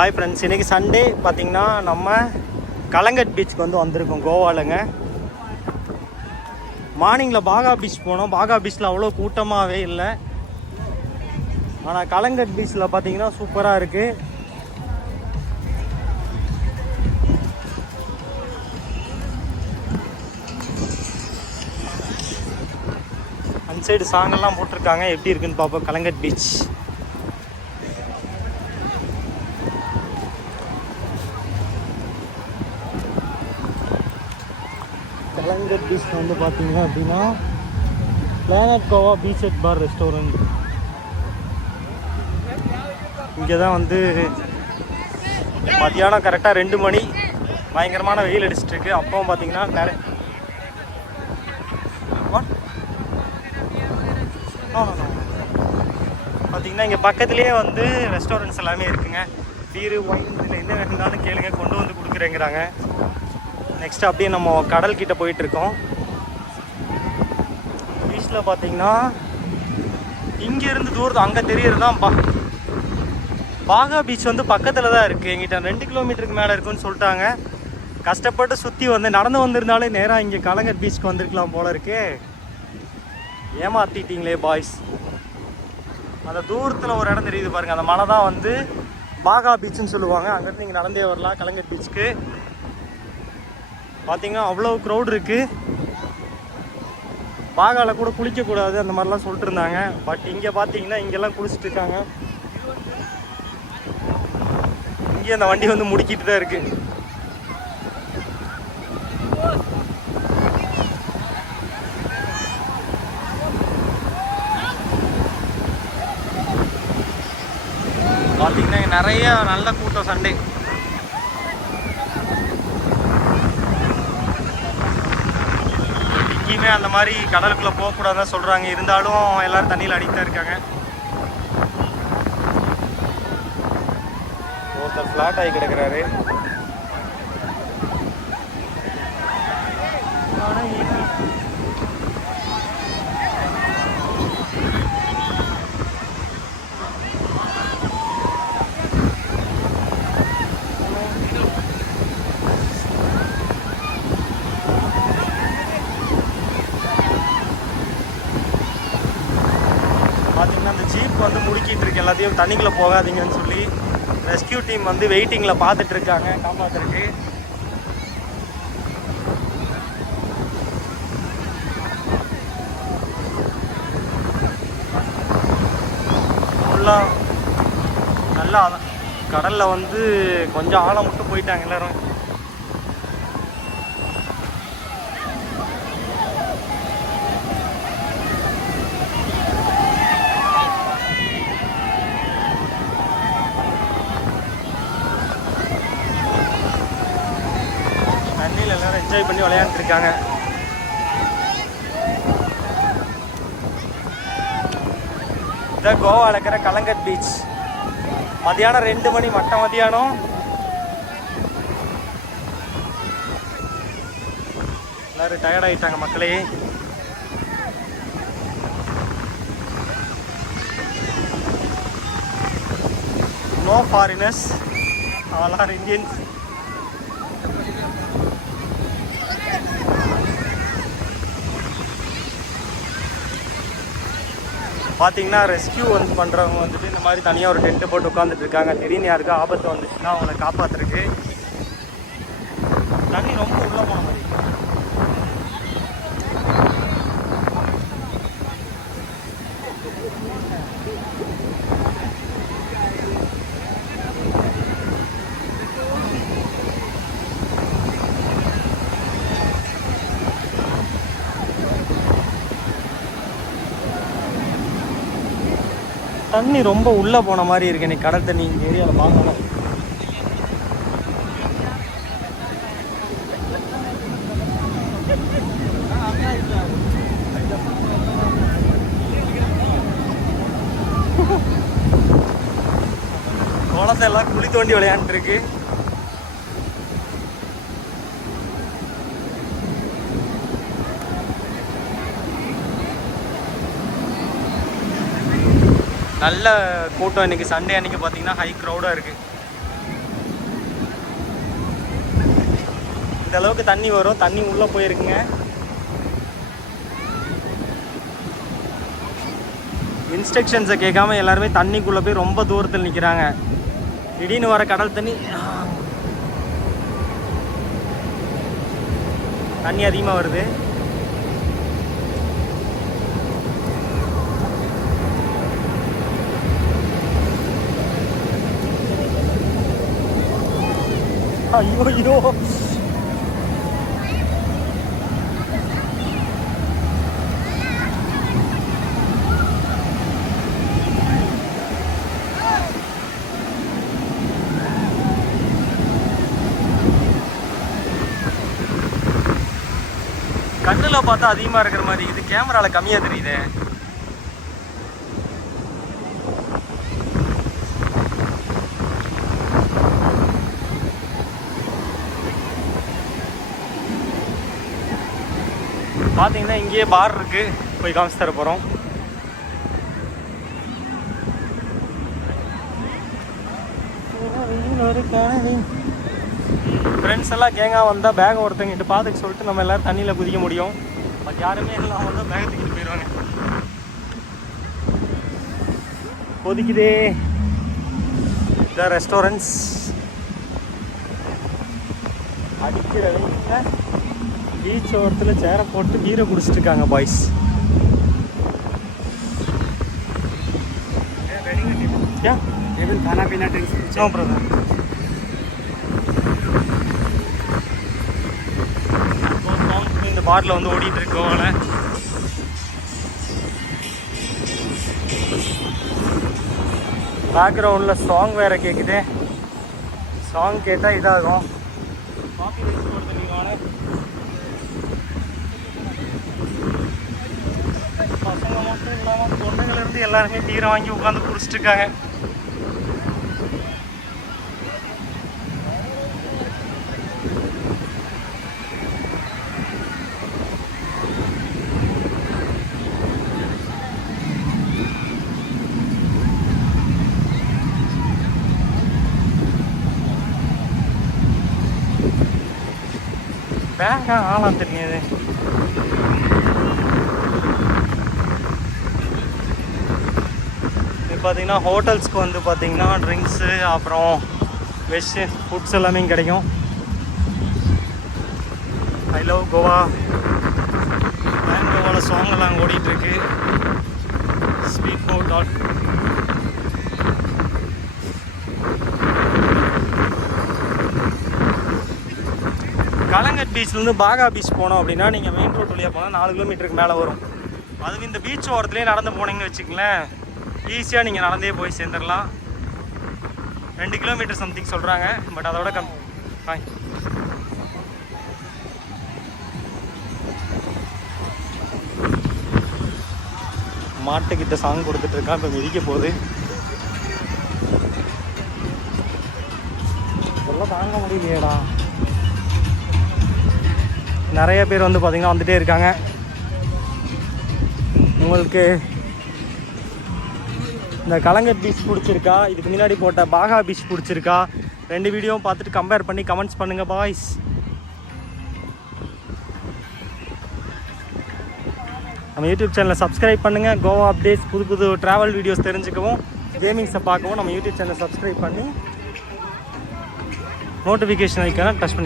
Hi friends இன்றைக்கி Sunday பார்த்திங்கன்னா நம்ம கலங்கட் பீச்சுக்கு வந்து வந்திருக்கோம் கோவாலுங்க. மார்னிங்கில் பாகா பீச் போனோம். பாகா பீச்சில் அவ்வளோ கூட்டமாகவே இல்லை. ஆனால் கலங்கட் பீச்சில் பார்த்தீங்கன்னா சூப்பராக இருக்குது அந்த சைடு சாங்கெல்லாம் போட்டிருக்காங்க. எப்படி இருக்குன்னு பார்ப்போம் கலங்கட் பீச் கலங்கட் பீச் வந்து பார்த்தீங்க அப்படின்னா Planet Goa beach at bar restaurant இங்கே தான் வந்து மத்தியானம் கரெக்டாக ரெண்டு மணி. பயங்கரமான வெயில் அடிச்சிட்டு இருக்கு. அப்பவும் பார்த்தீங்கன்னா நிறைய பார்த்தீங்கன்னா இங்கே பக்கத்துலேயே வந்து ரெஸ்டாரண்ட்ஸ் எல்லாமே இருக்குங்க. பீரு ஒயின் இதில் என்ன வேணும்னாலும் கேளுங்க. கொண்டு வந்து கொடுக்குறேங்கிறாங்க. நெக்ஸ்ட் அப்படியே நம்ம கடல் கிட்ட போயிட்டு இருக்கோம் பீச்சில் பார்த்தீங்கன்னா இங்கேருந்து தூரம் தூரத்து அங்கே தெரியறது தான் பா பாகா பீச் வந்து பக்கத்தில் தான் இருக்குது எங்கிட்ட ரெண்டு கிலோமீட்டருக்கு மேலே இருக்குன்னு சொல்லிட்டாங்க. கஷ்டப்பட்டு சுற்றி வந்து நடந்து வந்திருந்தாலே நேராக இங்கே கலங்கர் பீச்சுக்கு வந்திருக்கலாம் போல இருக்கே. ஏமாத்திட்டீங்களே பாய்ஸ் அந்த தூரத்தில் ஒரு இடம் தெரியுது பாருங்கள் அந்த மலை தான் வந்து பாகா பீச்சுன்னு சொல்லுவாங்க. அங்கேருந்து நீங்கள் நடந்தே வரலாம் கலங்கர் பீச்சுக்கு பார்த்தீங்கன்னா அவ்வளோ க்ரௌட் இருக்குது பாகாவில் கூட குளிக்கக்கூடாது அந்த மாதிரிலாம் சொல்லிட்டு இருந்தாங்க. பட் இங்கே பார்த்தீங்கன்னா இங்கெல்லாம் குளிச்சுட்டு இருக்காங்க. இங்கே அந்த வண்டி வந்து முடிக்கிட்டு தான் இருக்குது பார்த்தீங்கன்னா நிறைய நல்ல கூட்டம் சண்டே. எங்கேயுமே அந்த மாதிரி கடலுக்குள்ளே போகக்கூடாதுன்னு சொல்கிறாங்க இருந்தாலும் எல்லாரும் தண்ணியில் அடித்தான் இருக்காங்க. ஒருத்தர் ஃப்ளாட் ஆகி கிடக்குறாரு. ஆனால் அந்த ஜீப் வந்து முடுக்கிட்டு இருக்கு எல்லாத்தையும் தண்ணிக்குள்ளே போகாதீங்கன்னு சொல்லி ரெஸ்கியூ டீம் வந்து வெயிட்டிங்கில் பார்த்துட்டு இருக்காங்க காப்பாற்றுறதுக்கு ஃபுல்லாக நல்லா கடலில் வந்து கொஞ்சம் ஆழம் மட்டும் போயிட்டாங்க எல்லோரும் தண்ணியில் எல்லாரும் என்ஜாய் இருக்காங்க இதான் கோவாவில் இருக்கிற கலங்கட் பீச். மதியானம் ரெண்டு மணி மட்ட மதியானம். எல்லாரும் டயர்ட் ஆயிட்டாங்க மக்களே. No foreigners all are Indians பார்த்தீங்கன்னா ரெஸ்கியூ வந்து பண்ணுறவங்க வந்துட்டு இந்த மாதிரி தனியாக ஒரு டென்ட்டு போட்டு உட்காந்துட்டு இருக்காங்க. திடீர்னு யாருக்கா ஆபத்து வந்துச்சுன்னா அவங்கள காப்பாத்துறதுக்கு தண்ணி ரொம்ப உள்ளே போன மாதிரி தண்ணி ரொம்ப உள்ள போன மாதிரி இருக்கு. இன்னைக்கு கடல் தண்ணி இந்த ஏரியாவில் பார்க்கணும். குளத்தை எல்லாம் குழி தோண்டி விளையாண்டுருக்கு. நல்ல கூட்டம் இன்றைக்கி சண்டே அன்றைக்கி பார்த்தீங்கன்னா ஹை க்ரௌடாக இருக்குது இந்த அளவுக்கு தண்ணி வரும். தண்ணி உள்ளே போயிருக்குங்க. இன்ஸ்ட்ரக்ஷன்ஸை கேட்காம எல்லாருமே தண்ணிக்குள்ளே போய் ரொம்ப தூரத்தில் நிற்கிறாங்க திடீர்னு வர கடல் தண்ணி. தண்ணி அதிகமாக வருது. ஐயோ ஐயோ. கண்ணில் பார்த்தா அதிகமாக இருக்கிற மாதிரி இது கேமராவில் கம்மியாக தெரியுது. பார்த்தீங்கன்னா இங்கேயே பார் இருக்குது போய் காமிச்சு தர போகிறோம் ஃப்ரெண்ட்ஸ் எல்லாம் கேங்காக வந்தால் பேக் ஒருத்தங்கிட்ட பார்த்துக்க சொல்லிட்டு நம்ம எல்லாரும் தண்ணியில் குதிக்க முடியும். பட் யாருமே எல்லாம் வந்தால் பேக் தூக்கிட்டு போயிடுவாங்க. கொதிக்குதே. த ரெஸ்டாரண்ட்ஸ் அடிக்கிற பீச் ஓரத்தில் சேரை போட்டு பீரை குடிச்சிட்டு இருக்காங்க பாய்ஸ் யா even खाना पीना ड्रिंक्स நோ பிரதர் இந்த பாட்டில் வந்து ஓடிட்டு இருக்கோம்ல பேக்ரவுண்டில் சாங் வேற கேட்குது சாங் கேட்டால் இதாகும் காப்பி ரைட்ஸ் போடுறது நீங்கள் எல்லாருமே பீரை வாங்கி உட்காந்து குடிச்சிட்டு இருக்காங்க பேங்காக ஆளாம் தெரியாது. பார்த்தீங்கன்னா ஹோட்டல்ஸ்க்கு வந்து பார்த்தீங்கன்னா ட்ரிங்க்ஸு அப்புறம் வெஜ் ஃபுட்ஸ் எல்லாமே கிடைக்கும். ஐ லவ் கோவா கோவாவில் சாங் எல்லாம் ஓடிட்டுருக்கு. ஸ்வீட் ஃபுட் டாட் கலங்கட் பீச்லேருந்து பாகா பீச் போனோம் அப்படின்னா நீங்கள் மெயின் ரோட் வழியாக போனால் நாலு கிலோமீட்டருக்கு மேலே வரும். அதுவும் இந்த பீச் ஓரத்துலேயே நடந்து போனீங்கன்னு வச்சுக்கங்களேன். ஈஸியாக நீங்கள் நடந்தே போய் சேர்ந்துடலாம். ரெண்டு கிலோமீட்டர் சம்திங் சொல்கிறாங்க பட் அதோட கம் ஹாய் மாட்டுக்கிட்ட சாங் கொடுத்துட்டு இருக்கான் இப்போ மிதிக்க போகுது. இதெல்லாம் தாங்க முடியலையேடா. நிறைய பேர் வந்து பார்த்தீங்கன்னா வந்துகிட்டே இருக்காங்க. உங்களுக்கு இந்த கலங்கட் பீச் பிடிச்சிருக்கா? இதுக்கு முன்னாடி போட்ட பாகா பீச் பிடிச்சிருக்கா? ரெண்டு வீடியோவும் பார்த்துட்டு கம்பேர் பண்ணி கமெண்ட்ஸ் பண்ணுங்கள் பாய்ஸ் நம்ம யூடியூப் சேனலை சப்ஸ்கிரைப் பண்ணுங்கள் கோவா அப்டேட்ஸ் புது புது ட்ராவல் வீடியோஸ் தெரிஞ்சுக்கவும் கேமிங்ஸை பார்க்கவும் நம்ம யூடியூப் சேனலை சப்ஸ்கிரைப் பண்ணி நோட்டிஃபிகேஷன் ஐக்கான டச் பண்ணி